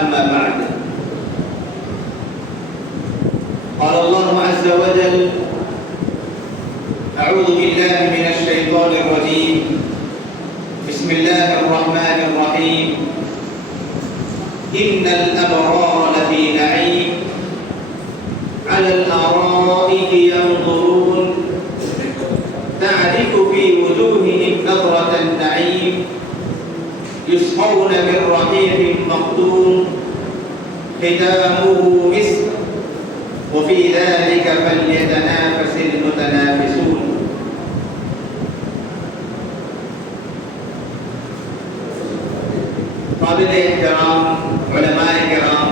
أما بعد قال الله عز وجل أعوذ بالله من الشيطان الرجيم بسم الله الرحمن الرحيم إن الأبرار لفي نعيم على الأرائك ينظرون تعرف في وجوههم نظرة النعيم يسقون من رحيق مختوم ختامه مسك وفي ذلك فليتنافس المتنافسون قابل احترام علماء کرام،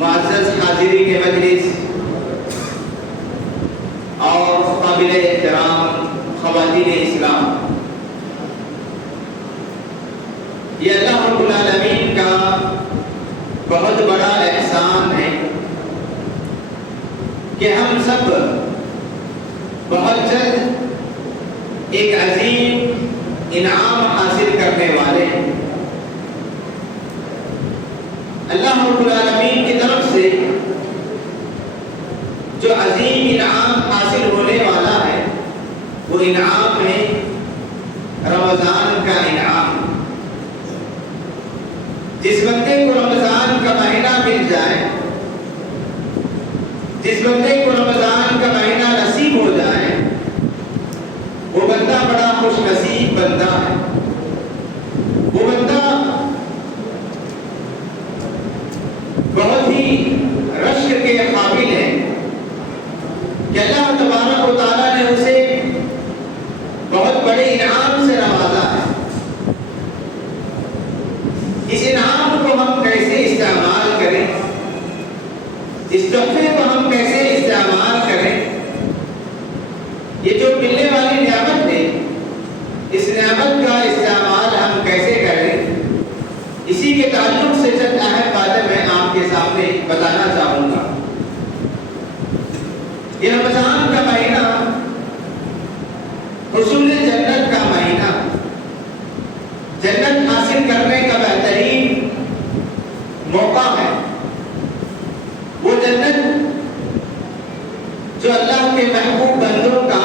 معزز حاضرین مجلس اور قابل احترام خواتین اسلام، یہ اللہ رب العالمین کا بہت بڑا احسان ہے کہ ہم سب بہت جلد ایک عظیم انعام حاصل کرنے والے ہیں۔ اللہ رب العالمین کی طرف سے جو عظیم انعام حاصل ہونے والا ہے وہ انعام ہے رمضان کا انعام۔ جس بندے کو رمضان کا مہینہ مل جائے، جس بندے کو رمضان کا مہینہ نصیب ہو جائے، وہ بندہ بڑا خوش نصیب بندہ ہے۔ وہ بندہ بہت ہی رشک کے قابل ہے کہ اللہ تبارک و تعالیٰ نے اسے بہت بڑے انعام سے نوازا ہے۔ اس انعام کو ہم کیسے استعمال کریں، اس تحفے کو ہم کیسے استعمال کریں، یہ جو ملنے والی نعمت ہے اس نعمت کا استعمال ہم کیسے کریں، اسی کے تعلق سے چند اہم باتیں میں آپ کے سامنے بتانا چاہوں گا۔ یہ رمضان کا مہینہ حصول جنت کا مہینہ، جنت حاصل کرنے کا بہترین موقع ہے۔ وہ جنت جو اللہ کے محبوب بندوں کا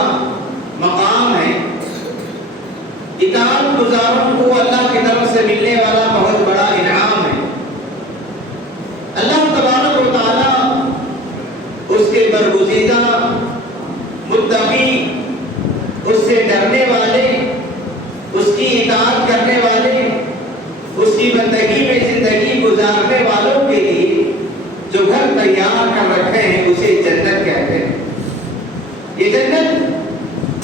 مقام ہے، اطاعت گزاروں کو اللہ کی طرف سے ملنے والا بہت بڑا انعام ہے۔ اللہ تبارک و تعالیٰ اس کے برگزیدہ متقی، اس سے ڈرنے والے، اس کی اطاعت کرنے والے، اس کی بندگی میں زندگی گزارنے والوں کے لیے جو گھر تیار کر رکھے ہیں اسے جنت کہتے ہیں۔ یہ جنت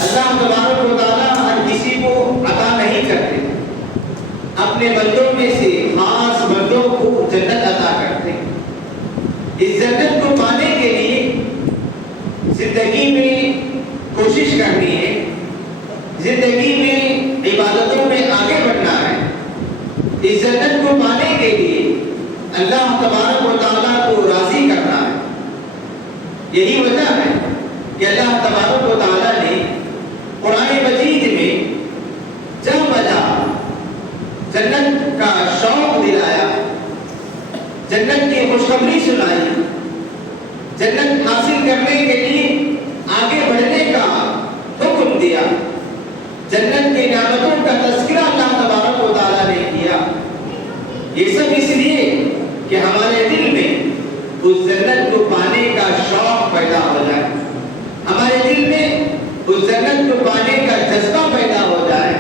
اللہ تبارک و تعالیٰ ہر کسی کو عطا نہیں کرتے، اپنے بندوں میں سے خاص بندوں کو جنت عطا کرتے ہیں۔ اس جنت کو پانے کے لیے زندگی میں کوشش کرنی ہے، زندگی میں عبادتوں میں آگے بڑھنا ہے۔ اس جنت کو پانے کے لیے اللہ تبارک و تعالیٰ کو راضی کرنا ہے۔ یہی وجہ ہے کہ اللہ تبارک و تعالیٰ نے قرآن مجید میں جب بجا جنت کا شوق دلایا، جنت کی خوشخبری سنائی، جنت حاصل کرنے کے لیے آگے بڑھنے کا حکم دیا، جنت کی نعمتوں کا تذکرہ اللہ تبارک و تعالیٰ نے کیا۔ یہ سب اس لیے کہ ہمارے دل میں اس جنت کو پانے کا شوق پیدا ہو جائے، ہمارے دل میں اس جنت کو پانے کا جذبہ پیدا ہو جائے،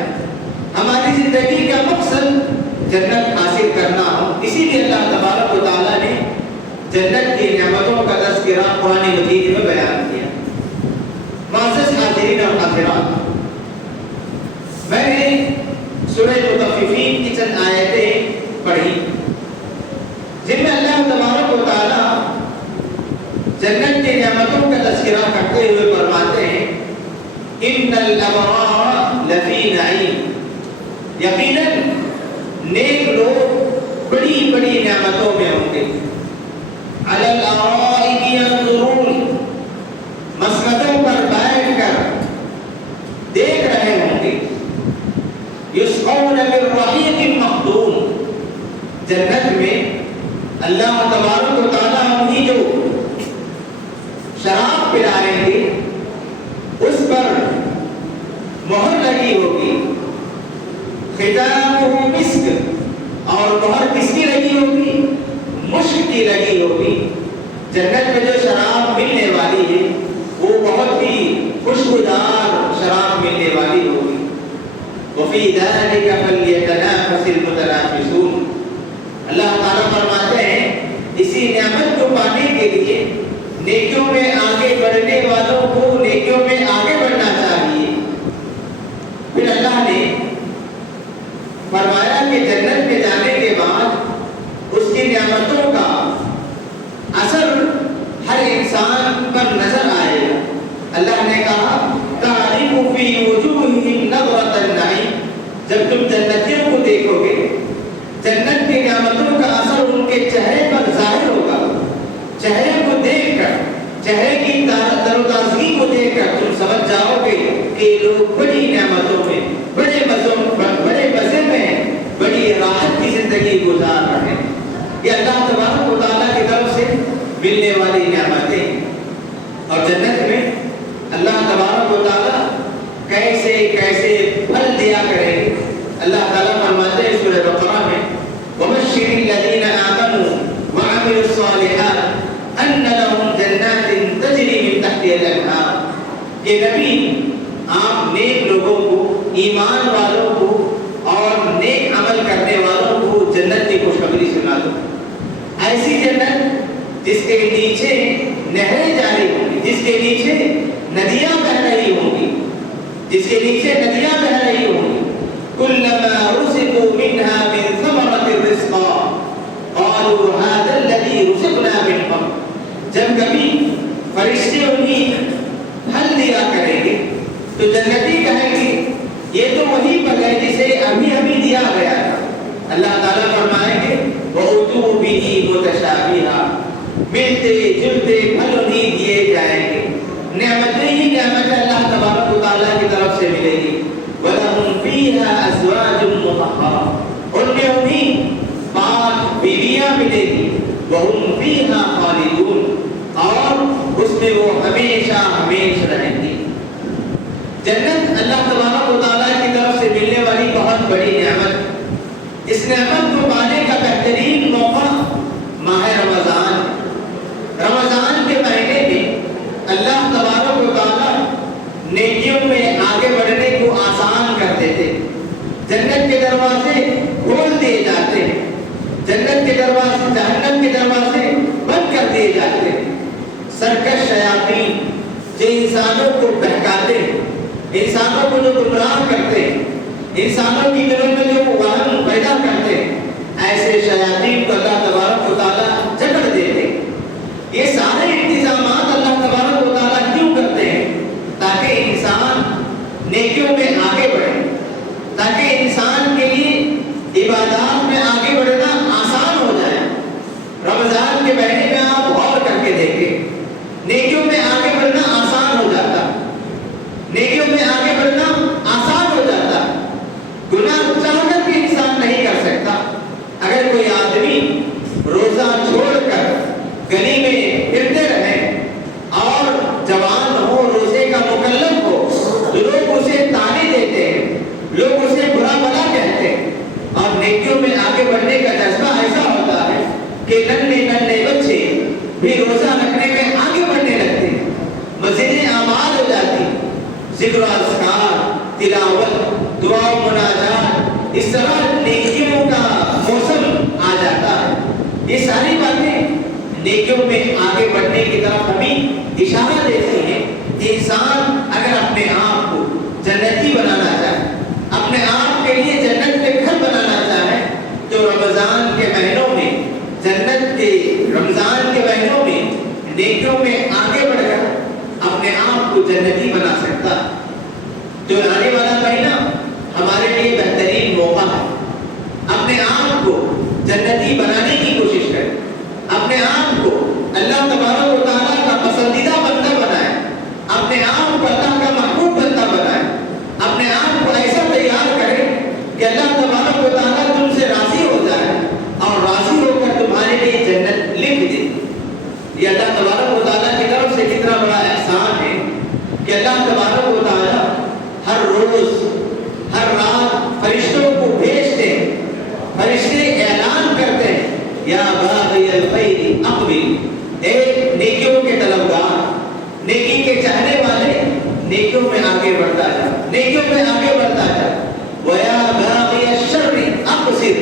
ہماری زندگی کا مقصد جنت حاصل کرنا ہو۔ اسی لیے اللہ تبارک و تعالیٰ نے جنت کی نعمتوں کا تذکرہ قرآن مجید میں بیان کیا۔ معزز حاضرین اور حاضرات، میں نے سورہ مطففین کی چند آیتیں پڑھی جن میں اللہ تبارک و تعالیٰ جنت کی نعمتوں کا تذکرہ کرتے ہوئے فرماتے ہیں ان الابرار لفی نعیم، یقیناً نیک لوگ بڑی بڑی نعمتوں میں ہوں گے۔ علی الارائک ینظرون، مسندوں پر بیٹھ کر دیکھ رہے ہوں گے۔ یسقون من رحیق مختوم، اللہ تبارک و تعالیٰ انہیں جو شراب پلا رہے تھے اس پر مہر لگی ہوگی، ختامہ مسک، اور مہر کس کی لگی ہوگی؟ مشک کی لگی ہوگی۔ جنت میں جو شراب ملنے والی ہے وہ بہت ہی خوشبودار شراب ملنے والی ہوگی۔ وفی ذلک فلیتنافس المتنافسون، اللہ تعالیٰ فرماتے ہیں اسی نعمت کو پانے کے لیے نیکیوں میں آگے بڑھنے والوں کو نیکیوں میں آگے بڑھنا چاہیے۔ پھر اللہ نے فرمایا کہ جنت میں جانے کے بعد اس کی نعمتوں کا اثر ہر انسان پر نظر آئے گا۔ اللہ نے کہا تعرف فی وجوہہم نظرۃ النعیم، جب تم جنتیوں کو دیکھو گے جنت کی نعمتوں کا اثر ان کے چہرے پر ظاہر ہوگا۔ چہرے کو دیکھ کر، چہرے کی تر و تازگی کو دیکھ کر تم سمجھ جاؤ گے کہ لوگ بڑی نعمتوں میں، بڑے مزے میں، بڑی راحت کی زندگی گزار رہے ہیں۔ یہ اللہ تبارک و تعالیٰ کی طرف سے ملنے والی نعمتیں۔ اور جنت میں اللہ تبارک و تعالیٰ کیسے کیسے پھل دیا کریں گے۔ اللہ تعالیٰ فرماتے ہیں سورہ بقرہ میں وَبَشِّرِ الَّذِينَ آمَنُوا وَعَمِلُوا الصَّالِحَاتِ أَنَّ لَهُمْ جَنَّاتٍ تَجْرِي مِن تَحْتِهَا الْأَنْهَارُ، کہ نبی آپ نیک لوگوں کو، ایمان والوں کو اور نیک عمل کرنے والوں کو جنت کی خوشخبری سنا دو۔ ایسی جنت جس کے نیچے نہریں جاری ہوں گی، جس کے نیچے ندیاں بہہ رہی ہوں گی، جس کے نیچے ندیاں بہہ رہی ہوں گی۔ كلما رزقوا منها من ثمرة رزقا قالوا هذا الذي رزقنا من قبل، جب کبھی فرشتے انہیں پھل دیا کریں گے تو جنتی کہیں گے یہ تو وہی پھل ہے جسے ابھی ابھی دیا گیا تھا۔ اللہ تعالیٰ فرمائیں گے وَأُتُوا بِهِ مُتَشَابِهًا، ملتے جلتے پھل انہیں دیے جائیں گے۔ نعمتیں ہی نعمتیں اللہ تبارک و تعالیٰ کی طرف سے ملے گی۔ وَلَهُمْ فِيهَا أَزْوَاجٌ مُطَهَّرَةٌ، ان میں انہیں پاک بیویاں ملے گی۔ وَهُمْ فِيهَا خَالِدُونَ، اور اس میں وہ ہمیشہ ہمیشہ رہیں گی۔ جنت اللہ تبارک و تعالیٰ کی طرف سے ملنے والی بہت بڑی نعمت۔ اس نعمت کو پانے کا بہترین موقع ماہ رمضان۔ رمضان کے مہینے میں اللہ تبارک و تعالیٰ نیکیوں میں آگے بڑھنے کو آسان کر دیتے، جنت کے دروازے کھول دیے جاتے ہیں، جنت کے دروازے، جہنم کے دروازے بند کر دیے جاتے ہیں۔ سرکش شیاطین جو انسانوں کو بہکاتے ہیں، انسانوں کو جو گمراہ کرتے ہیں، انسانوں کی دلوں میں جو وہم پیدا کرتے ہیں، ایسے شیاطین کو اللہ تبارک و تعالیٰ جکڑ دیتے ہیں۔ یہ سارے انتظامات اللہ تبارک و تعالیٰ کیوں کرتے ہیں؟ تاکہ انسان نیکیوں میں آگے بڑھے، تاکہ انسان کے لیے عبادات میں آگے بڑھنا آسان ہو جائے۔ رمضان کے مہینے میں آپ غور کر کے دیکھیں، نیکیوں میں آگے بڑھنا آسان ہو جاتا، نیکیوں میں آگے بڑھنا آسان ہو جاتا۔ گناہ چاہ کر بھی انسان نہیں کر سکتا۔ اگر کوئی آدمی روزہ چھوڑ کر گلی میں پھرتے رہے اور جوان ہو، روزے کا مکلف ہو، تو لوگ اسے تانے دیتے ہیں، لوگ اسے برا بھلا کہتے ہیں، اور نیکیوں میں آگے بڑھنے کا جذبہ ایسا ہوتا ہے کہ ننھے بچے بھی روزہ رکھنے میں آگے بڑھنے لگتے ہیں، مسجدیں آباد ہو جاتی، ذکر و اذکار، تلاوت، دعا و مناجات، اس طرح نیکیوں کا موسم آ جاتا ہے۔ یہ ساری باتیں نیکیوں میں آگے بڑھنے کی طرف ہمیں اشارہ دیتی ہیں کہ انسان اگر اپنے آپ کو جنتی بنانا چاہے، اپنے آپ کے لیے جنت کے گھر بنانا چاہے، تو رمضان کے مہینوں میں، رمضان کے مہینوں میں نیکیوں میں آگے بڑھ کر اپنے آپ کو جنتی بنا سکتا ہے۔ جو آنے والا مہینہ ہمارے لیے بہترین موقع ہے۔ اپنے آپ کو جنتی بنانے کی کوشش کریں، اپنے آپ کو اللہ تبارک و تعالیٰ کا پسندیدہ بندہ بنائیں، اپنے آپ کو اللہ کا محبوب بندہ بنائیں، اپنے آپ کو ایسا تیار کریں کہ اللہ تبارک و تعالیٰ تم سے راضی ہو جائے اور راضی ہو کر تمہارے لیے جنت یا باغی الخیر اقبل، اے نیکیوں کے طلبگار، نیکی کے چاہنے والے، نیکیوں میں آگے بڑھتا جا، نیکیوں میں آگے بڑھتا جا۔ وَيَا بَاغِيَ الشَّرِّ اقصر،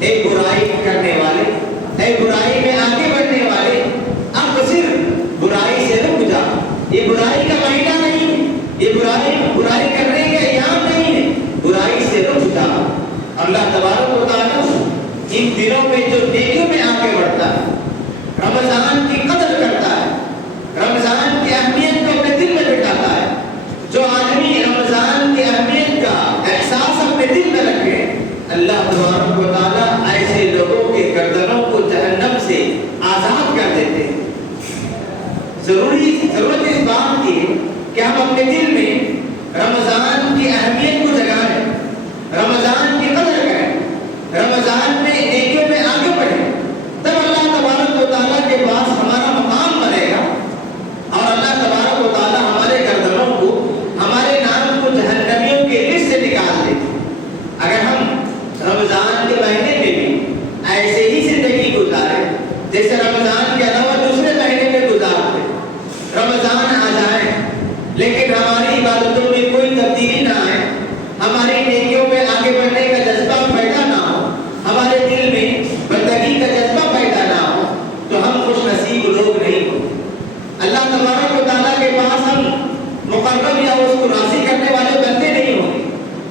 اے برائی کرنے والے، اے برائی میں آگے بڑھنے والے، اقصر، برائی سے رک جا۔ یہ برائی کا مہینہ نہیں ہے، یہ برائی کرنے کا ایام نہیں ہے، برائی سے رک جا۔ اللہ تبارک و تعالیٰ ان دنوں میں جو نیکیوں میں آگے بڑھتا ہے، رمضان کی قدر کرتا ہے، رمضان کی اہمیت کو اپنے دل میں بٹھاتا ہے، جو آدمی رمضان کی اہمیت کا احساس اپنے دل میں رکھے، اللہ تبارک و تعالیٰ ایسے لوگوں کے گردنوں کو جہنم سے آزاد کر دیتے ہیں۔ ضرورت اس بات کی ہے کہ ہم اپنے دل میں رمضان کی اہمیت کو جگائیں، رمضان کی قدر کریں، رمضان میں نیکیوں میں آگے بڑھیں، تب اللہ تبارک و تعالیٰ کے پاس ہمارا مقام بنے گا اور اللہ تبارک و تعالیٰ ہمارے گردنوں کو، ہمارے نام کو جہنمیوں کے لسٹ سے نکال دے۔ اگر ہم رمضان کے مہینے میں بھی ایسے ہی زندگی گزارے جیسے رمضان کے علاوہ دوسرے مہینے میں گزارتے، رمضان آ جائے لیکن ہماری عبادتوں میں کوئی تبدیلی نہ آئے، ہماری نیکیوں میں آگے بڑھنے کا جذبہ پیدا نہ ہو، ہمارے دل میں بندگی کا جذبہ پیدا نہ ہو، تو ہم خوش نصیب لوگ نہیں ہوں۔ اللہ تبارک و تعالیٰ کے پاس ہم مقرب یا اس کو راضی کرنے والے بندے نہیں ہوں گے،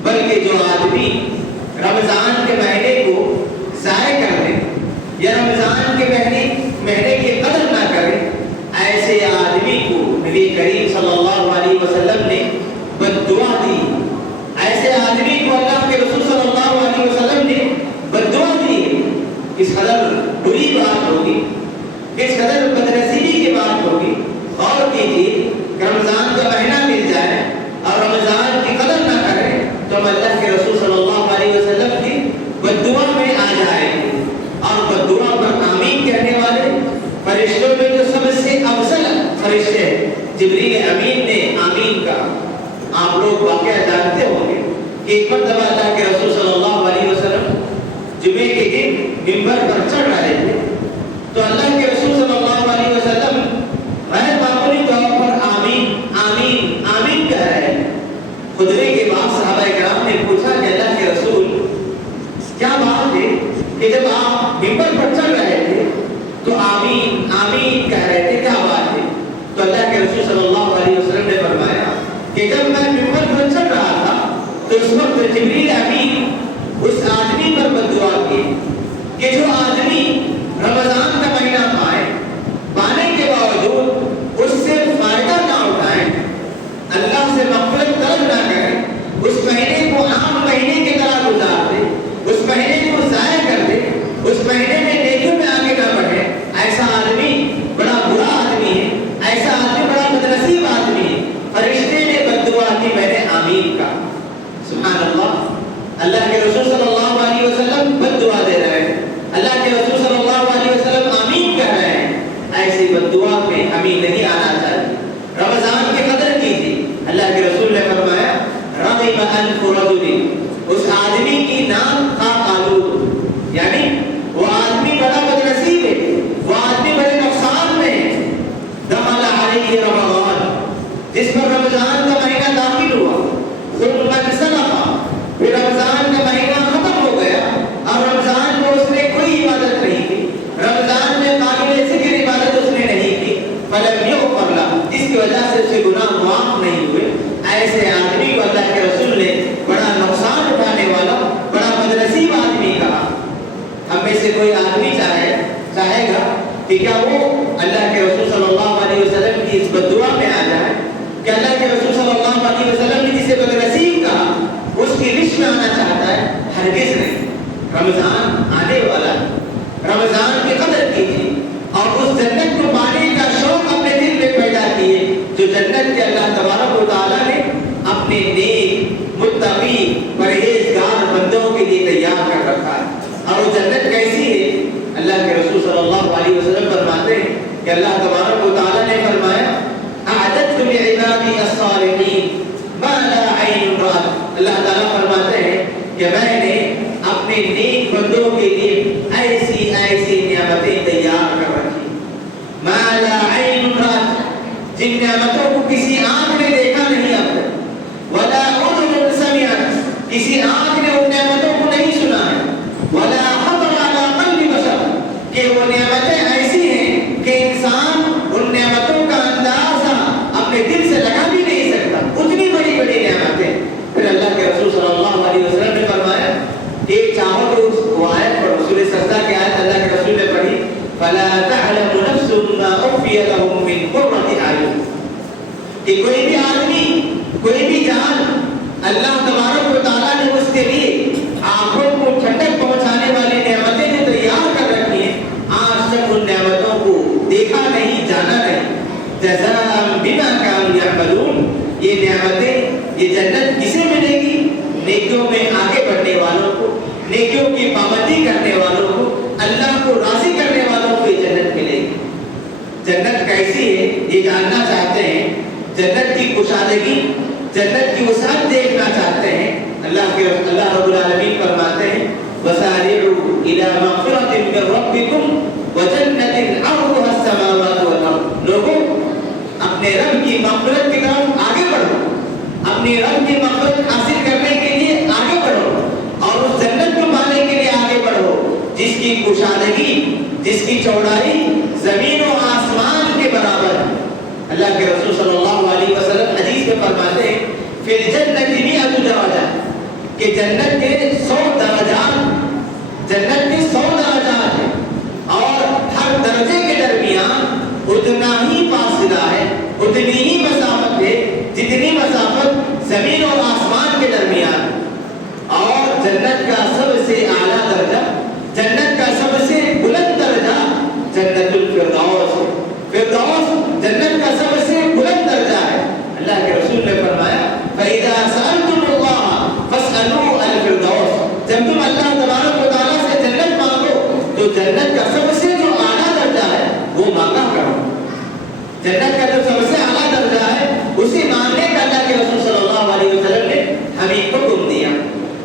بلکہ جو آدمی رمضان کے مہینے کو ضائع کر دے یا رمضان کے مہینے کی قدر نہ کرے، ایسے آدمی کو نبی کریم صلی اللہ علیہ وسلم نے بد دعا دی، ایسے آدمی کو اللہ کے رسول صلی اللہ علیہ وسلم نے بد دعا دی۔ اس قدر بری بات ہوگی، اس قدر بدنصیبی کی بات ہوگی۔ اور کیجیے کہ رمضان کا مہینہ مل جائے اور رمضان کی قدر نہ کرے تو ہم اللہ کے رسول صلی اللہ علیہ وسلم کی بد دعا میں آ جائیں گے، اور بد دعا پر آمین کہنے والے فرشتوں میں جو سب سے افضل فرشتے جبریل امین نے آمین کہا۔ آپ لوگ واقعہ جانتے ہوں گے کہ ایک مرتبہ اللہ کے رسول صلی اللہ علیہ وسلم جمعے کے دن منبر پر چڑھ رہے تھے، تو اللہ کے رسول صلی اللہ علیہ وسلم غیر معمولی طور پر آمین آمین آمین کہہ رہے ہیں۔ خطبے کے بعد صحابہ کرام نے پوچھا کہ اللہ کے رسول کیا بات ہے کہ جب آپ منبر پر چڑھ رہے تھے تو آمین آمین کہہ رہے تھے، کیا بات ہے؟ تو اللہ کے رسول صلی اللہ علیہ وسلم نے فرمایا کہ جب میں منبر پر چڑھ رہا تھا تو اس وقت جبریل امین اس آدمی پر بد دعا کی کہ جو آدمی رمضان کا مہینہ پانے کے باوجود اس سے فائدہ نہ اٹھائے، اللہ سے مغفرت طلب نہ کرے، اس مہینے کو عام مہینے کی طرح گزار دے، اس مہینے کو ضائع کر دے، اس مہینے میں نیکیوں میں آگے نہ بڑھے، ایسا آدمی بڑا برا آدمی ہے، ایسا آدمی بڑا بدنصیب آدمی ہے۔ فرشتے نے بد دعا کی، میں نے آمین کہا۔ سبحان اللہ، اللہ کے رسول صلی اللہ علیہ وسلم بد دعا دے رہے ہیں، اللہ کے رسول صلی اللہ علیہ وسلم آمین کہہ رہے ہیں۔ ایسی بد دعا میں ہمیں نہیں آنا چاہیے۔ رمضان کی قدر کیجیے۔ اللہ کے رسول نے فرمایا رغم انف رجل، اس آدمی کی نام خاک آلود، یعنی وہ آدمی بڑا بدنصیب ہے، وہ آدمی بڑے نقصان میں ہے۔ دخل علیہ رمضان، جس پر رمضان کا مہینہ داخل ہوا، ثم انسلخ، پھر رمضان کا مہینہ ختم ہو گیا اور رمضان میں اس نے کوئی عبادت نہیں کی، رمضان میں قابل ذکر عبادت اس نے نہیں کی، فلم یغفر لہ، جس کی وجہ سے اس کے گناہ معاف نہیں ہوئے، ایسے آدمی کو اللہ کے رسول نے بڑا نقصان اٹھانے والا، بڑا بدنصیب آدمی کہا۔ ہم میں سے کوئی آدمی چاہے گا کہ کیا وہ اللہ کے رسول صلی اللہ علیہ وسلم کی اس بد دعا میں آ جائے کہ اللہ کے رسول صلی اللہ علیہ وسلم نے جسے بدنصیب کہا اس کی لسٹ میں آنا چاہتا ہے؟ ہرگز نہیں۔ رمضان آنے والا، رمضان کی قدر کیجیے اور اس جنت کو پانے کا شوق اپنے دل میں پیدا کیے جو جنت کے اللہ تبارک و تعالیٰ نے اپنے نیک متقی پرہیزگار بندوں کے لیے تیار کر رکھا ہے۔ اور وہ جنت کیسی ہے؟ اللہ کے رسول صلی اللہ علیہ وسلم فرماتے ہیں کہ اللہ تبارک و تعالیٰ نے فرمایا اعددت لعبادی الصالحین ما لا عین رأت، اللہ تعالیٰ فرماتے ہیں کہ میں نے اپنے نیک بندوں کے لیے ایسی ایسی نعمتوں کو کسی آنکھ نے دیکھا نہیں اب تک، ولا اذن سمعت، کسی آنکھ نے ان نعمتوں کو نہیں سنا ہے، ولا خطر علی قلب بشر، کہ وہ نعمتیں ایسی ہیں کہ انسان ان نعمتوں کا اندازہ اپنے دل سے لگا بھی نہیں سکتا، اتنی بڑی بڑی نعمتیں۔ پھر اللہ کے رسول صلی اللہ علیہ وسلم نے فرمایا کہ چاہو تو وہ آیت پڑھو، سورہ سجدہ کی آیت اللہ کے رسول نے پڑھی، فلا تعلم نفس ما اخفي لهم من قرة اعين، کہ کوئی بھی آدمی، کوئی بھی جان اللہ تبارک و تعالیٰ نے اس کے لیے آنکھوں کو ٹھنڈک پہنچانے والی نعمتیں جو تیار کر رکھی ہیں، آج تک ان نعمتوں کو دیکھا نہیں، جانا نہیں۔ جزاء بما كانوا يعملون، یہ نعمتیں، یہ جنت کسے ملے گی؟ نیکیوں میں آگے بڑھنے والوں کو، نیکیوں کی پابندی کرنے والوں کو، اللہ کو راضی کرنے والوں کو یہ جنت ملے گی۔ جنت کیسی ہے یہ جاننا چاہتے ہیں، جنت کی کشادگی، جنت کی وسعت دیکھنا چاہتے ہیں، اللہ رب العالمین فرماتے ہیں وَسَارِعُوا إِلَىٰ مَغْفِرَةٍ مِّن رَّبِّكُمْ وَجَنَّةٍ عَرْضُهَا السَّمَاوَاتُ وَالْأَرْضُ، لوگوں اپنے رب کی مغفرت کی طرف آگے بڑھو، اپنی رب کی مغفرت حاصل کرنے کے لیے آگے بڑھو، اور اس جنت کو پانے کے لیے آگے بڑھو جس کی کشادگی، جس کی چوڑائی زمین و آسمان کے برابر ہے۔ اللہ کے رسول صلی اللہ علیہ وسلم حدیث میں فرماتے ہیں فی الجنت 100 درجہ، کہ جنت کے 100 درجات، جنت کے 100 درجات ہیں، اور ہر درجے کے درمیان اتنا ہی فاصلہ ہے، اتنی ہی مسافت ہے جتنی مسافت زمین اور آسمان کے درمیان۔ اور جنت کا سب سے اعلیٰ درجہ، جنت کا سب سے بلند درجہ جنت الفردوس، فردوس جنت کا سب سے بلند درجہ ہے۔ اللہ کے رسول نے فرمایا فَإِذَا سَأَلْتُمُ اللَّهَ فَاسْأَلُوهُ الْفِرْدَوْسَ، جب تم اللہ تبارک و تعالیٰ سے جنت مانگو تو جنت کا سب سے جو اعلیٰ درجہ ہے وہ مانگا کرو، جنت کا جو سب سے اعلیٰ درجہ ہے اسے مانگنے کا اللہ کے رسول صلی اللہ علیہ وسلم نے ہمیں حکم دیا۔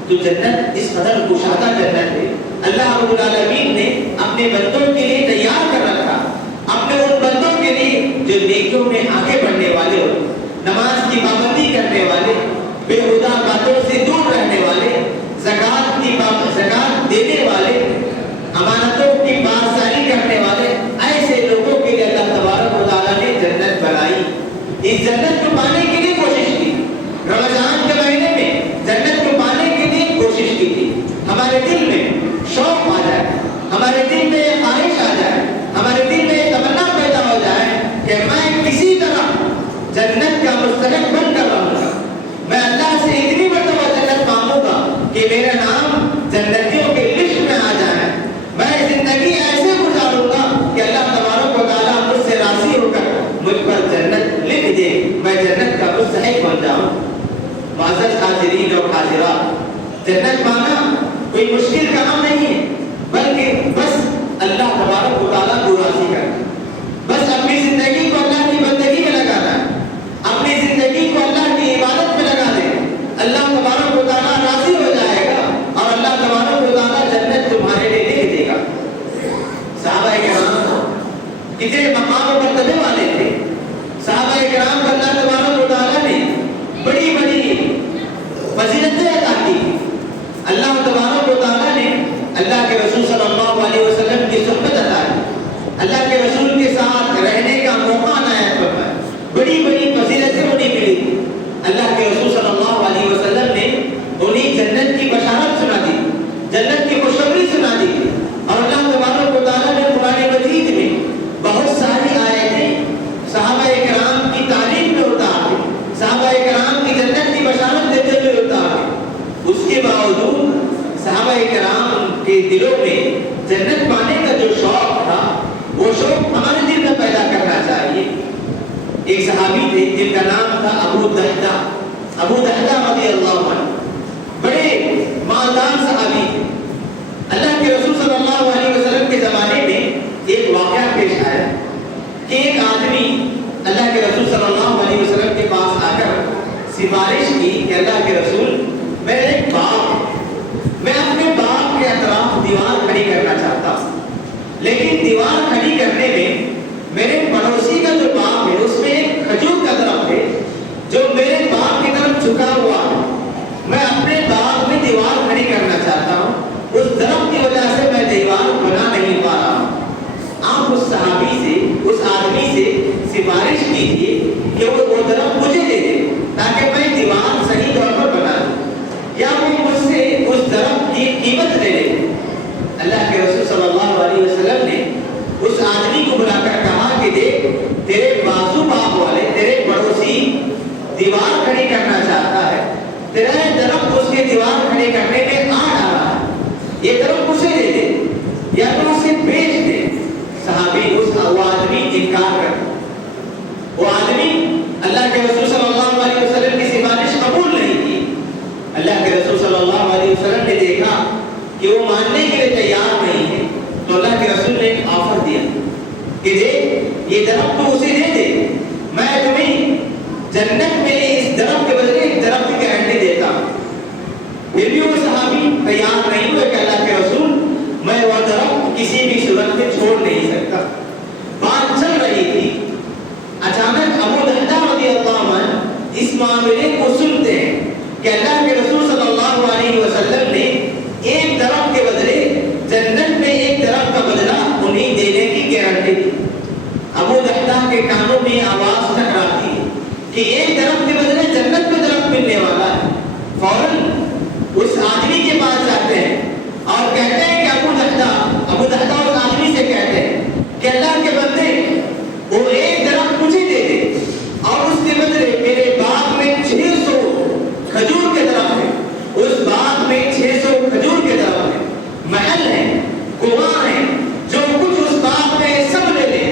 تو جنت اس قدر کشادہ جنت ہے، اللہ رب العالمین نے اپنے بندوں کے لیے تیار کر رکھا، اپنے ان بندوں کے لیے جو نیکیوں میں آگے بڑھنے والے ہو، نماز کی پابندی کرنے والے، بےہودہ باتوں سے دور رہنے والے، زکات دینے والے، امانتوں کی پاسداری کرنے والے، ایسے لوگوں کے لیے اللہ تبارک و تعالیٰ نے جنت بنائی۔ اس جنت کو پانے کے لیے کوشش کی، رمضان کے مہینے میں جنت کو پانے کے لیے کوشش کی تھی۔ ہمارے دل میں شوق آ جائے، ہمارے دل میں خواہش آ جائے، ہمارے دل میں تمنا پیدا ہو جائے کہ میں کسی طرح جنت کا مستحق بن کر رہوں گا، میں اللہ سے اتنی مرتبہ جنت مانگوں گا کہ میرا نام جنتیوں کے لسٹ میں آ جائے، میں زندگی ایسے گزاروں گا کہ اللہ تبارک و تعالیٰ مجھ سے راضی ہو کر مجھ پر جنت لکھ دے، میں جنت کا مستحق بن جاؤں۔ معزز حاضرین اور حاضرات، جنت پانا کوئی مشکل کام نہیں ہے، بلکہ بس اللہ تبارک و تعالیٰ کو راضی کرنا، بس اپنی زندگی کو اللہ کی بندگی میں لگانا ہے، اپنی زندگی کو اللہ کی عبادت میں لگا دے، اللہ تبارک و تعالیٰ راضی ہو جائے گا اور اللہ تبارک و تعالیٰ جنت تمہارے لیے لکھ دے گا۔ صحابہ کرام کتنے مقام و مرتبے والے تھے، صحابہ کرام کو اللہ تبارک و تعالیٰ نے بڑی بڑی فضیلتیں عطا کی۔ اللہ تبارک و تعالیٰ نے اللہ کے رسول صلی اللہ علیہ وسلم کی صحبت عطا کی، اللہ کے رسول کے ساتھ رہنے کا موقع عنایت فرمایا، بڑی بڑی فضیلتیں انہیں ملی۔ اللہ کے رسول صلی اللہ علیہ وسلم نے انہیں جنت کی بشارت سنا دی، جنت کی خوشخبری سنا دی، اور اللہ تبارک و تعالیٰ نے قرآن مجید میں بہت ساری آیتیں صحابہ کرام کی تعلیم میں اتار دی، صحابہ کرام کی جنت کی بشارت دیتے ہوئے اتار دی۔ اس کے باوجود صحابہ کرام کے دلوں میں جنت پانے کا جو شوق تھا وہ شوق ہمارے دل میں پیدا کرنا چاہیے۔ ایک صحابی تھے جن کا نام تھا ابو دحدہ رضی اللہ عنہ، بڑے مالدار صحابی تھے۔ اللہ کے رسول صلی اللہ علیہ وسلم کے زمانے میں ایک واقعہ پیش آیا کہ ایک آدمی اللہ کے رسول صلی اللہ علیہ وسلم کے پاس آ کر سفارش کی کہ اللہ کے رسول، میرا ایک باغ، میں اپنے باغ کے اطراف دیوار کھڑی کرنا چاہتا ہوں، لیکن دیوار کھڑی کرنے میں میرے پڑوسی کا جو باغ ہے اس میں ایک کھجور جھکا ہوا میں اپنے باغ میں دیوار کھڑی کرنا چاہتا ہوں، اس درخت کی وجہ سے میں دیوار بنا نہیں پا رہا ہوں۔ آپ اس صحابی سے، اس آدمی سے سفارش کیجیے کہ وہ درخت مجھے دے دے تاکہ میں دیوار صحیح طور پر بنا دوں، یا وہ مجھ سے اس درخت کی قیمت لے لے۔ اللہ کے رسول صلی اللہ علیہ وسلم نے اس آدمی کو بلا کر کہا کہ دیکھ، تیرے بازو باغ والے، تیرے پڑوسی دیوار کھڑی کرنا چاہتا ہے، تیرا درخت اس کے دیوار کھڑے کرنے میں آ ڈالا ہے، یہ درخت اسے دے دے یا تو اسے بیچ دے۔ صحابی وہ آدمی انکار کر، وہ آدمی اللہ کے رسول صلی اللہ علیہ وسلم کی سفارش قبول نہیں کی۔ اللہ کے رسول صلی اللہ علیہ وسلم نے دیکھا کہ وہ ماننے کے لیے تیار نہیں ہے، تو اللہ کے رسول نے ایک آفر دیا کہ دیکھ، یہ درخت تو اسے دے دے، میں تمہیں جنت میں اس درخت کے بدلے ایک درخت کی گارنٹی دیتا ہوں۔ پھر بھی وہ صحابی تیار نہیں ہوئے کہ اللہ کے رسول میں وہ درخت کسی بھی صورت میں چھوڑ نہیں سکتا۔ بات چل رہی تھی، اچانک ابو درداء رضی اللہ عنہ اس معاملے کو سنتے ہیں کہ اللہ کے رسول صلی اللہ علیہ وسلم نے ایک درخت کے بدلے جنت میں ایک درخت کا بدلہ انہیں دینے کی گارنٹی دی۔ ابو درداء کے کانوں میں آواز ٹکراتی ہے کہ ایک درخت کے بدلے جنت میں درخت ملنے والا ہے۔ فوراً اس آدمی کے پاس جاتے ہیں اور کہتے ہیں کہ ابو درداء اس آدمی سے کہتے ہیں کہ اللہ کے بندے، وہ ایک درخت مجھے دے دے اور اس کے بدلے میرے باغ میں 600 کھجور کے درخت ہیں، اس باغ میں 600 کھجور کے درخت ہیں، محل ہیں، کنواں ہیں، جو کچھ اس باغ میں سب لے لیں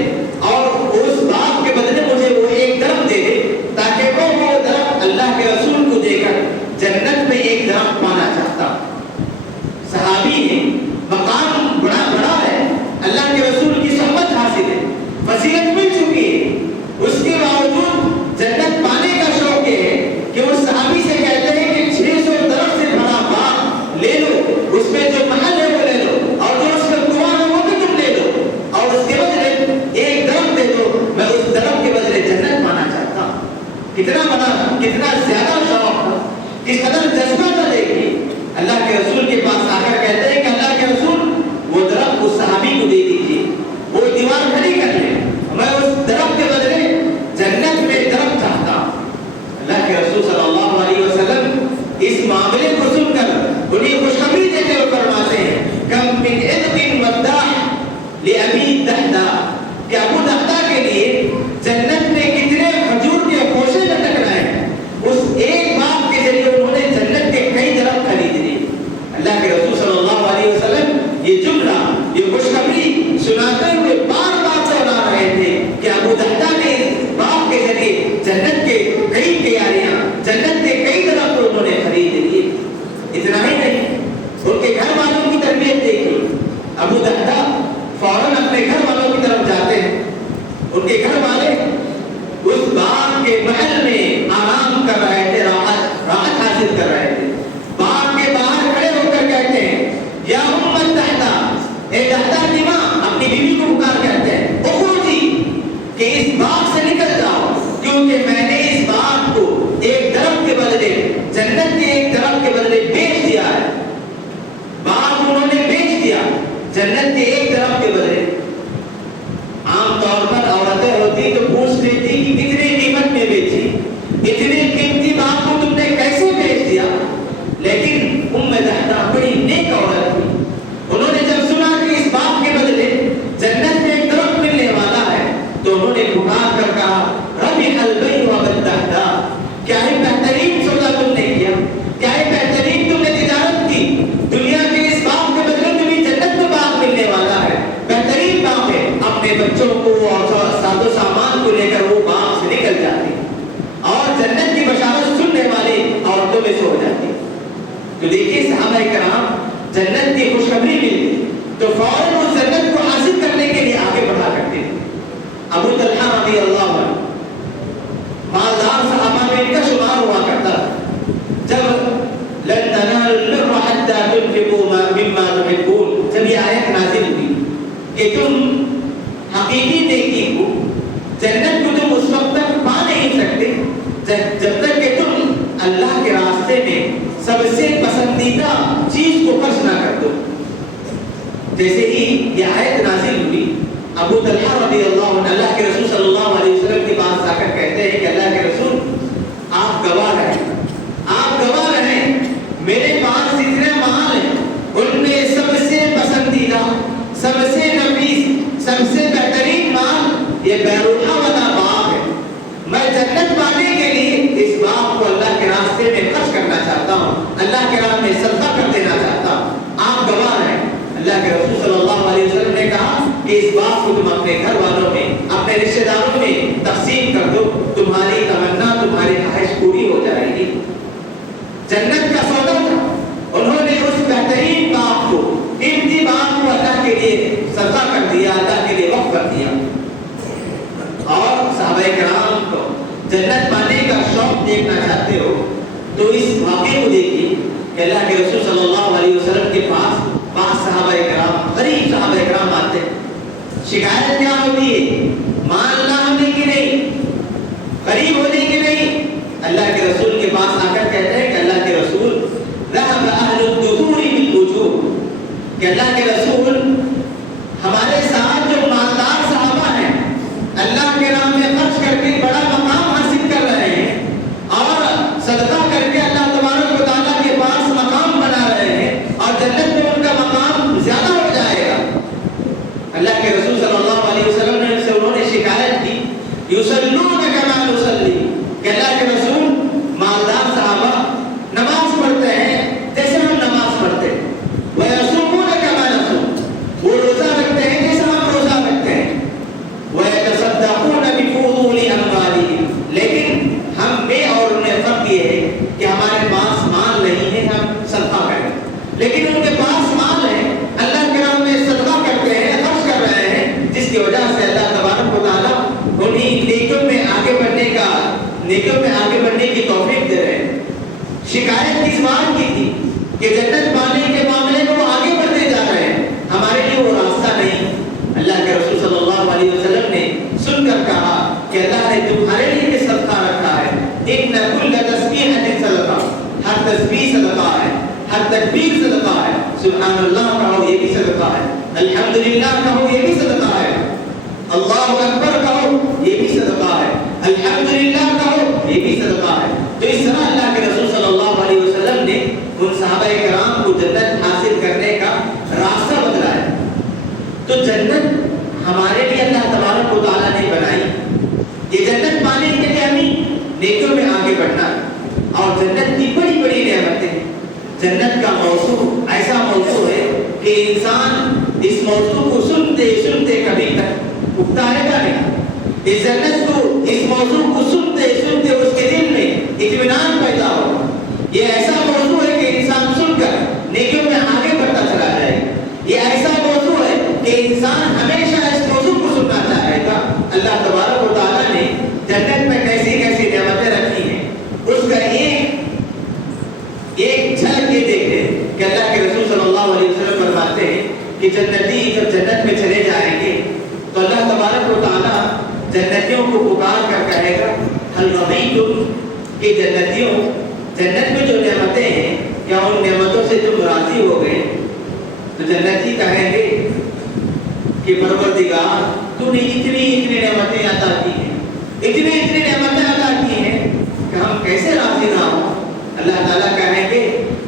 اور اس باغ کے بدلے مجھے وہ ایک درخت دے دے تاکہ وہ درخت اللہ کے رسول کو دے کر جنت میں ایک درخت پانا چاہتا۔ صحابی ہے، مقام بڑا ہے، اللہ کے رسول کی صحبت حاصل ہے، فضیلت مل چکی ہے، اس کے باوجود جنت پانے کا شوق ہے کہ وہ صحابی سے کہتے ہیں کہ 600 درخت سے بھرا باغ لے لو، اس میں جو محل ہے وہ لے لو اور جو اس کا کنواں ہے وہ بھی تم لے لو اور اس کے بدلے ایک درخت دے دو، میں اس درخت کے بدلے جنت پانا چاہتا ہوں۔ کتنا زیادہ شوق تھا، کس قدر جذبہ تھا۔ دیکھیے اللہ کے رسول کے پاس آ کر کہتے ہیں کہ اللہ کے رسول وہ درخت اس صحابی کو دے دیجیے، وہ دیوار کھڑی کر لے، میں اس درخت کے بدلے جنت میں درخت چاہتا ہوں۔ اللہ کے رسول صلی اللہ علیہ وسلم اس معاملے کو سن کر انہیں خوشخبری دیتے ہوئے فرماتے ہیں کم من عتق مداح لأبی دہدہ، کہ ابو دہدہ کے لیے جنت میں کتنے کھجور کے خوشے لٹک رہے ہیں، اس ایک باغ کے ذریعے انہوں نے جنت کے کئی درخت خرید لیے۔ اللہ کے رسول صلی اللہ علیہ وسلم یہ جملہ، یہ خوشخبری سناتے ہوئے بار بار دہرا رہے تھے کہ ابو دہدہ نے اس باغ کے ذریعے جنت کے کئی کیاریاں، جنت کے کئی درخت انہوں نے خرید لیے۔ اتنا ہی نہیں، ان کے گھر والوں کی تربیت دیکھی۔ ابو دہدہ فوراً اپنے گھر والوں کی طرف جاتے ہیں، ان کے گھر والے اس باغ کے محل میں آرام کر رہے تھے، راحت حاصل کر رہے تھے۔ باغ کے باہر کھڑے ہو کر کہتے ہیں یا ام دہدہ، اے دہدہ کی ماں، اپنی بیوی کو پکار کہتے ہیں اخرجی، کہ اس باغ سے نکل جاؤ، کیونکہ میں نے اس باغ کو ایک درخت کے بدلے، جنت کے ایک درخت کے بدلے بیچ دیا ہے۔ باغ انہوں نے بیچ دیا جنت کے ایک درخت کے بدلے۔ عام طور پر عورتیں ہوتی تو پوچھ لیتی کہ کتنے قیمت میں بیچی، اتنے قیمتی باغ کو تم نے کیسے بیچ دیا؟ لیکن ام دہدہ بڑی نیک عورت تھی، انہوں نے جب سنا کہ اس باغ کے بدلے جنت میں ایک درخت ملنے والا ہے تو انہوں نے پکار کر کہا ربح البیع والدہدہ، کیا ہی بہترین سودا تم نے کیا، کیا ہی بہترین تم نے تجارت کی، دنیا کے اس باغ کے بدلے تمہیں جنت میں باغ ملنے والا ہے، بہترین باغ ہے۔ اپنے بچوں کو اور ساز و سامان کو لے کر وہ باغ سے نکل جاتی اور جنت کی بشارت سننے والے عورتوں میں سے ہو جاتی۔ تو دیکھیے صحابہ کرام جنت کی خوشخبری ملتی تو فوراً اس جنت کو حاصل کرنے کے لیے آگے بڑھا کرتے تھے۔ ابو طلحہ رضی اللہ عنہ مالدار صحابہ میں ان کا شمار ہوا کرتا، جب لن تنالوا البر حتى تنفقوا مما تحبون، جب یہ آیت نازل ہوئی کہ تم حقیقی نیکی کو، جنت کو تم اس وقت تک پا نہیں سکتے جب تک کہ تم اللہ سب سے پسندیدہ چیز کو فرض نہ کر دو. جیسے ہی یہ آیت نازل ہوئی ابو طلحہ رضی اللہ عنہ اللہ کے رسول صلی اللہ علیہ وسلم کے پاس آ کر کہتے ہیں کہ اللہ کے رسول آپ گواہ رہیں, آپ گواہ رہیں, میرے پاس جتنے مال ہیں ان میں سب سے پسندیدہ, سب سے نفیس, سب سے بہترین مال یہ بیروحہ والا باغ ہے. میں جنت پانے کے لیے اس باغ کو اللہ کے راستے میں خرچ کرنا چاہتا ہوں, اللہ کے راہ میں صدقہ کر دینا چاہتا ہوں, آپ گواہ رہیں. اللہ کے رسول صلی اللہ علیہ وسلم نے کہا کہ اس باغ کو تم اپنے گھر والوں میں, اپنے رشتہ داروں میں تقسیم کر دو, تمہاری تمنا, تمہاری خواہش پوری ہو جائے گی. جنت کا سودا تھا, انہوں نے اس بہترین باغ کو, قیمتی باغ کو اللہ کے لیے صدقہ کر دیا, اللہ کے لیے وقف کر دیا. اور صحابہ کرام کو جنت پانے کا شوق دیکھنا چاہتے ہو تو اس واقعے کو دیکھیے کہ اللہ کے رسول صلی اللہ علیہ وسلم کے پاس صحابہ کرام, غریب صحابہ کرام آتے ہیں. شکایت کیا ہوتی ہے؟ مال نہ ہونے کی نہیں, غریب ہونے کی نہیں. اللہ کے رسول کے پاس آ کر کہتے ہیں کہ اللہ کے رسول ذهب اهل الدثور بالوجوه, کہ اللہ کے رسول ہمارے ساتھ جو مالدار صحابہ ہیں اللہ کے نام میں خرچ کر کے بڑا مقام حاصل کر رہے ہیں اور صدقہ کر کے اللہ تبارک و تعالیٰ کے پاس مقام بنا رہے ہیں اور جنت میں ان کا مقام زیادہ ہو جائے گا. اللہ کے رسول صلی اللہ علیہ وسلم نے سے انہوں نے شکایت کی, یصلون کما نصلی, کہ اللہ کے رسول مالدار صحابہ نماز پڑھتے ہیں جیسے ہم نماز پڑھتے ہیں, وَيَصُومُونَ كَمَا نَصُومُ, وہ روزہ رکھتے ہیں جیسے ہم روزہ رکھتے ہیں, وَيَتَصَدَّقُونَ بِفُضُولِ أَمْوَالِهِمْ, لیکن ہم میں اور ان میں فرق یہ ہے کہ ہمارے پاس مال نہیں ہے ہم صدقہ کریں, لیکن ان کے پاس مال ہے, اللہ کے نام میں صدقہ کرتے ہیں, خرچ کر رہے ہیں, جس کی وجہ سے اللہ تبارک و تعالیٰ انہیں نیکیوں میں آگے بڑھنے کی توفیق دے رہے ہیں. شکایت کس بات کی تھی کہ جنت پانے کے معاملے میں وہ آگے بڑھتے جا رہے ہیں, ہمارے لیے وہ راستہ نہیں. اللہ کے رسول صلی اللہ علیہ وسلم نے سن کر کہا کہ اللہ نے تمہارے لیے بھی صدقہ رکھا ہے, ان کل تسبیحۃ صدقہ, ہر تسبیح صدقہ ہے, ہر تکبیر صدقہ ہے, سبحان اللہ کہو یہ بھی صدقہ ہے, الحمدللہ کہو یہ بھی صدقہ ہے, اللہ اکبر کہو یہ بھی صدقہ ہے, الحمدللہ کہو یہ بھی صدقہ ہے. تو اس طرح اللہ کے رسول صلی اللہ علیہ وسلم نے ان صحابہ کرام کو جنت حاصل کرنے کا راستہ بتلایا. تو جنت ہمارے لیے اللہ تبارک و تعالیٰ نے بنائی, یہ جنت پانے کے لیے ہمیں نیکیوں میں آگے بڑھنا ہے. اور جنت کی بڑی بڑی نعمتیں, جنت کا موضوع ایسا موضوع ہے کہ انسان اس موضوع کو سنتے سنتے کبھی تک اکتائے گا نہیں. اس جنت کو, اس موضوع کو سنتے سنتے اس کے دل میں اطمینان پیدا ہوگا. یہ ایسا موضوع ہے کہ انسان سن کر نیکیوں میں آگے بڑھتا چلا جائے گا. یہ ایسا موضوع ہے کہ انسان ہمیشہ اس موضوع کو سننا چاہے گا. اللہ تبارک و تعالیٰ نے جنت میں کیسی کیسی نعمتیں رکھی ہیں اس کا ایک جھلک یہ دیکھیں کہ اللہ کے رسول صلی اللہ علیہ وسلم فرماتے ہیں کہ جنتی جب جنت میں چلے جائیں گے تو اللہ تبارک و تعالیٰ جنتیوں کو پکار کر کہے گا حل رضیتم, کہ جنتیوں جنت میں جو نعمتیں ہیں کیا ان نعمتوں سے تم راضی ہو گئے؟ تو جنتی کہیں گے کہ پروردگار تو نے اتنی نعمتیں عطا کی ہیں, اتنی نعمتیں عطا کی ہیں کہ ہم کیسے راضی نہ ہوں. اللہ تعالیٰ کہیں گے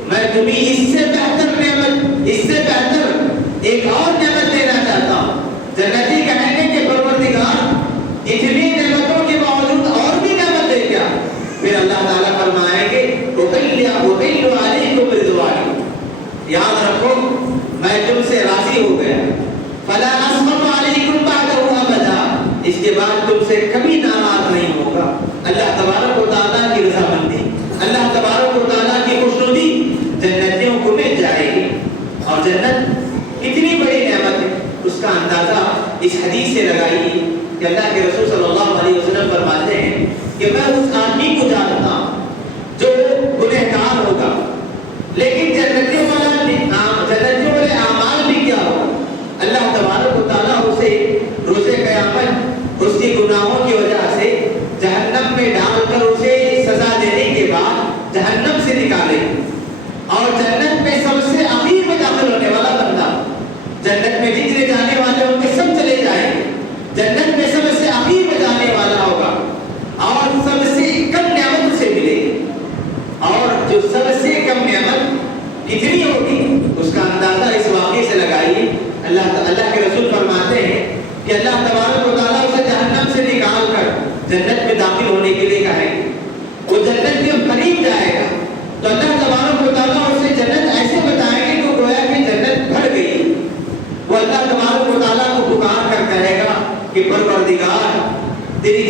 میں تمہیں اس سے بہتر نعمت, اس سے بہتر ایک اور نعمت دینا چاہتا ہوں. جنتی کہیں گے کہ پروردگار اتنی نعمتوں کے باوجود اور بھی نعمت دے کیا؟ پھر اللہ تعالیٰ فرمائیں گے احل علیکم رضوانی, یاد رکھو میں تم سے راضی ہو گیا, فلا اسخط علیکم بعدہ ابدا, اس کے بعد تم سے کبھی ناراض نہیں ہوگا. اللہ تبارک و تعالیٰ کی رضامندی, اللہ تبارک و تعالیٰ کی خوشنودی جنتیوں کو مل جائے گی. اور جنت اتنی بڑی نعمت ہے, اس کا اندازہ اس حدیث سے لگائیے کہ اللہ کے رسول صلی اللہ علیہ وسلم فرماتے ہیں کہ میں اس آدمی کو جانتا ہوں جو گنہگار ہوگا لیکن جنتیوں والے اعمال بھی کیا ہوگا. اللہ تبارک و تعالیٰ اسے روز قیامت اس کے گناہوں کی وجہ سے جہنم میں ڈال کر اسے سزا دینے کے بعد جہنم سے نکالے.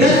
10